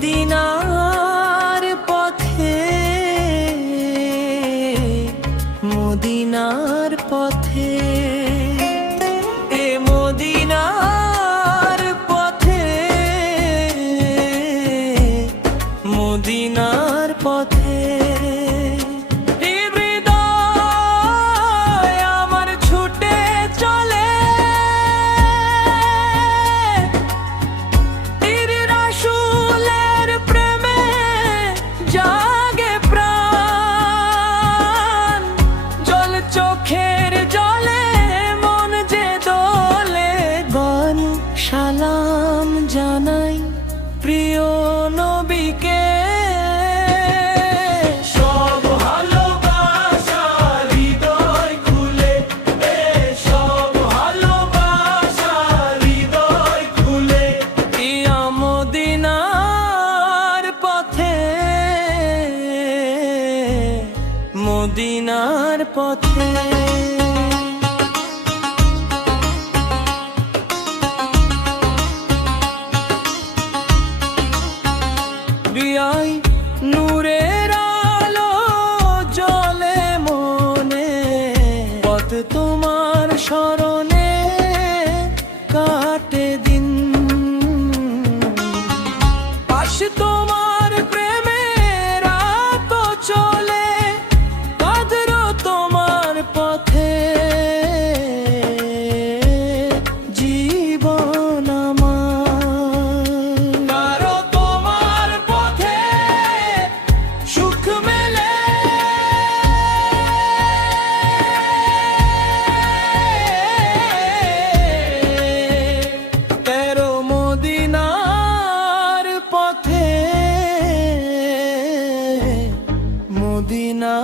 মদিনার পথে, মদিনার পথে, এ মদিনার পথে, মদিনার পথে। চোখের জলে মন যে দোলে, গান সালাম জানাই প্রিয় নবীকে। সব ভালোবাসা হৃদয় খুলে, সব ভালোবাসা হৃদয় খুলে, ইয়া মদিনার পথে, মদিনার পথে। বিয়াই নূরের আলো জ্বলে মনে, পথ তোমার স্মরণে কাটে দিন। পাশে তোমার প্রেমে রাত চলে, কাঁদরো তোমার পথে, জীবন আমার। তোমার পথে সুখ মেলে, তেরো মদিনার পথে, মদিনা।